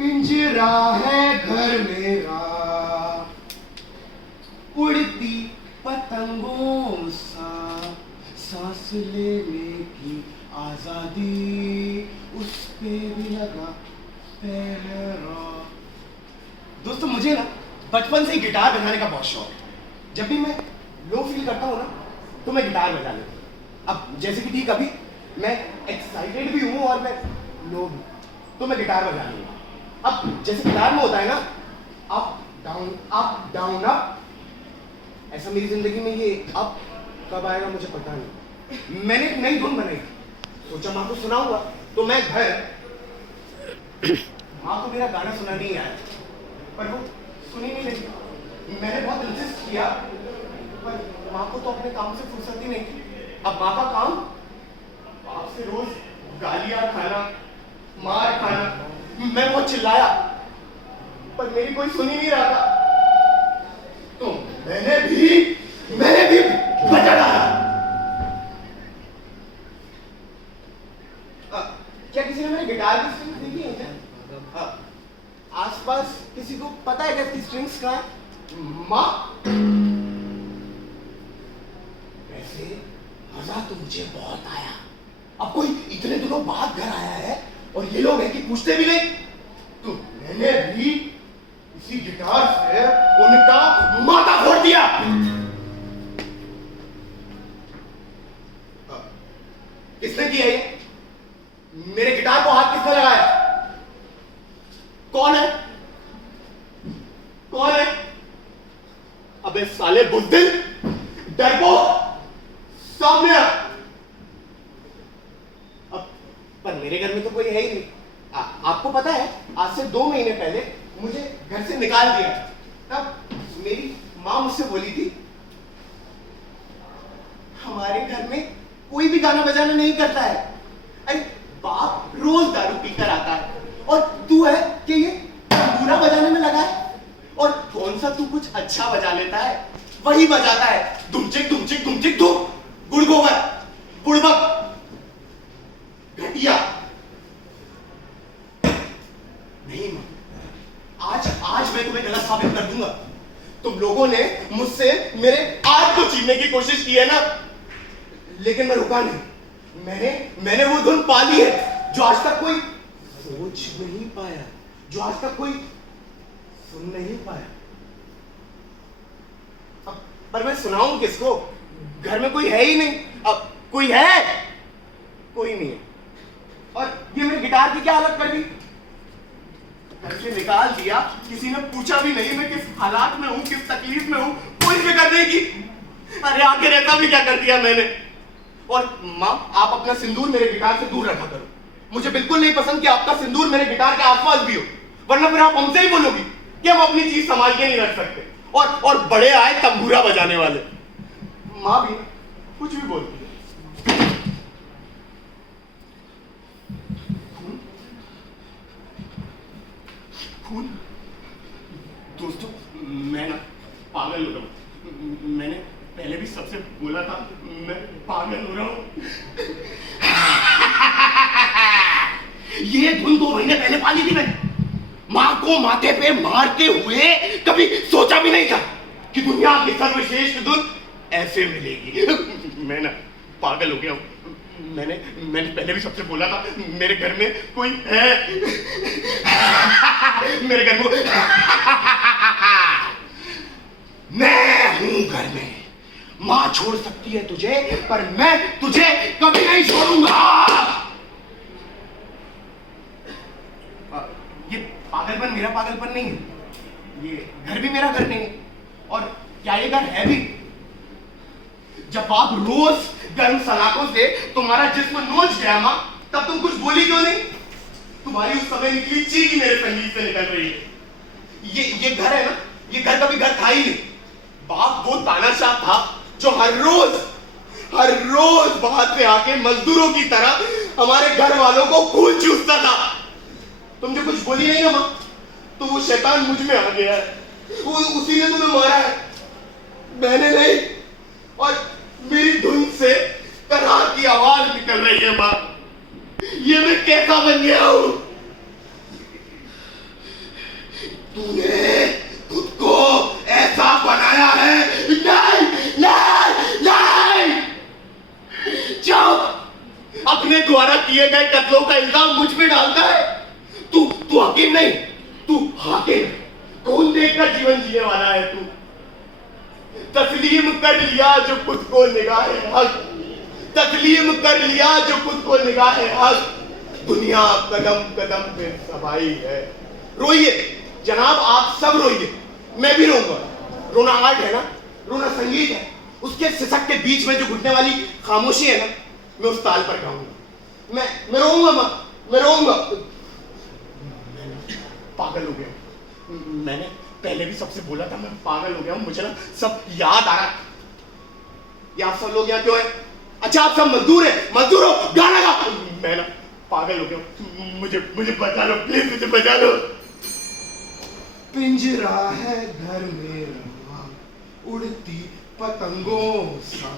पिंजरा है घर मेरा, उड़ती पतंगों सा, सांस लेने की आजादी, उस पे भी लगा पहरा। दोस्तों मुझे ना बचपन से ही गिटार बजाने का बहुत शौक है। जब भी मैं लो फील करता हूँ ना तो मैं गिटार बजा लेता हूँ। अब जैसे कि ठीक अभी मैं एक्साइटेड भी हूँ और मैं लो भी, तो मैं गिटार बजा लूँगा। अब जैसे गिटार में होता है ना अप डाउन अप, ऐसा मेरी जिंदगी में ये अप कब आएगा मुझे पता नहीं। मैंने एक नई धुन बनाई, सोचा माँ को सुनाऊंगा, तो मैं घर माँ को मेरा गाना सुना नहीं आया, पर वो सुनी नहीं लगी। मैंने बहुत इंसिस्ट किया, पर माँ को तो अपने काम से फुर्सत ही नहीं थी। अब माँ का काम बाप से रोज गालियां खाना, मार खाना। मैं बहुत चिल्लाया, पर मेरी कोई सुन ही नहीं रहा था, तो मैंने भी बजा डाला। क्या किसी ने मेरे गिटार की स्ट्रिंग्स देखी है क्या? आसपास किसी को पता है क्या इसकी स्ट्रिंग्स कहाँ है? माँ, वैसे मजा तो मुझे बहुत आया। अब कोई इतने दिनों बाद घर आया है और ये लोग हैं कि पूछते भी नहीं, तो मैंने भी इसी गिटार से उनका माथा फोड़ दिया। किसने किया ये? मेरे गिटार को हाथ किसने लगाया? कौन है? कौन है? अबे साले बुज़दिल, डरपोक, सामने आ। अब पर मेरे घर में तो कोई है ही नहीं। आपको पता है आज से 2 महीने पहले मुझे घर से निकाल दिया। तब मेरी माँ मुझसे बोली थी, हमारे घर में कोई भी गाना बजाना नहीं करता है। अरे बाप रोज दारू पीकर आता है और तू है कि ये तंबूरा बजाने में लगा है, और कौन सा तू कुछ अच्छा बजा लेता है वही बजाता है। दुमचिक दुमचिक दुमचिक धूप, गुड़गोबर, बुड़बक, घटिया। नहीं मां, आज मैं तुम्हें गलत साबित कर दूंगा। तुम लोगों ने मुझसे मेरे आर्ट को छीनने की कोशिश की है ना, लेकिन मैं रुका नहीं। मैंने वो धुन पा ली है जो आज तक कोई सोच नहीं पाया, जो आज तक कोई सुन नहीं पाया। अब पर मैं सुनाऊं किसको? घर में कोई है ही नहीं। अब कोई है? कोई नहीं है। और ये मेरे गिटार की क्या हालत कर दी? घर से निकाल दिया, किसी ने पूछा भी नहीं मैं किस हालात में हूं, किस तकलीफ में हूं, कोई फिक्र नहीं की। अरे आखिर ऐसा भी क्या कर दिया मैंने? और माँ, आप अपना सिंदूर मेरे गिटार से दूर रखा करो। मुझे बिल्कुल नहीं पसंद कि आपका सिंदूर मेरे गिटार के आसपास भी हो, वरना फिर आप हमसे ही बोलोगी कि हम अपनी चीज संभाल के नहीं रख सकते। और बड़े आए तंबूरा बजाने वाले। माँ भी कुछ भी बोलती है। खून? दोस्तों मैं ना पागल हो रहा हूं। मैंने पहले भी सबसे बोला था मैं पागल हो रहा हूं। ये धुन 2 महीने पहले पाली थी मैंने। मां को माथे पे मारते हुए कभी सोचा भी नहीं था कि दुनिया की सर्वश्रेष्ठ धुन ऐसे मिलेगी। मैं ना पागल हो गया हूं। मैंने पहले भी सबसे बोला था मेरे घर में कोई है। मेरे घर में मैं हूं घर में। मां छोड़ सकती है तुझे, पर मैं तुझे कभी नहीं छोड़ूंगा। ये पागलपन मेरा पागलपन नहीं है, ये घर भी मेरा घर नहीं है। और क्या ये घर है भी? जब आप रोज गर्म सलाखों से तुम्हारा जिस्म नोच गया मां, तब तुम कुछ बोली क्यों नहीं? तुम्हारी उस समय निकली चीख मेरे संगीत से निकल रही है। ये घर है ना, ये घर कभी घर था ही नहीं। बाप वो तानाशाह था जो हर रोज बाहर से आके मजदूरों की तरह हमारे घर वालों को खून चूसता था। तुम जो कुछ बोली नहीं ना मां, तो वो शैतान मुझ में आ गया है। उसी ने तुम्हें मारा है, मैंने नहीं। और मेरी धुन से करार की आवाज निकल रही है मां। ये मैं कैसा बन गया हूं? अपने द्वारा किए गए कत्लों का इल्जाम मुझ पे डालता है। तू हकीम नहीं, तू हाकिम। कौन देखकर जीवन जीने वाला है तू? तस्लीम कर लिया जो खुद को निगाह हक, तस्लीम कर लिया जो खुद को निगाह हक। दुनिया कदम कदम पे सबाई है। रोइए जनाब, आप सब रोइए, मैं भी रोऊंगा। रोना आर्ट है ना, रोना संगीत है। उसके सिसक के बीच में जो घुटने वाली खामोशी है ना, मैं उस ताल पर गाऊंगा। मैं रोऊंगा, मैं रोऊंगा। पागल हो गया। मैंने पहले भी सबसे बोला था मैं पागल हो गया हूं। मुझे ना सब याद आ रहा। ये आप सब लोग यहाँ क्यों है? अच्छा आप सब मजदूर है, मजदूर हो, गाना गा। मैं ना पागल हो गया हूं। मुझे बचा लो प्लीज, मुझे बचा लो। पिंजरा है घर में रवा, उड़ती पतंगों सा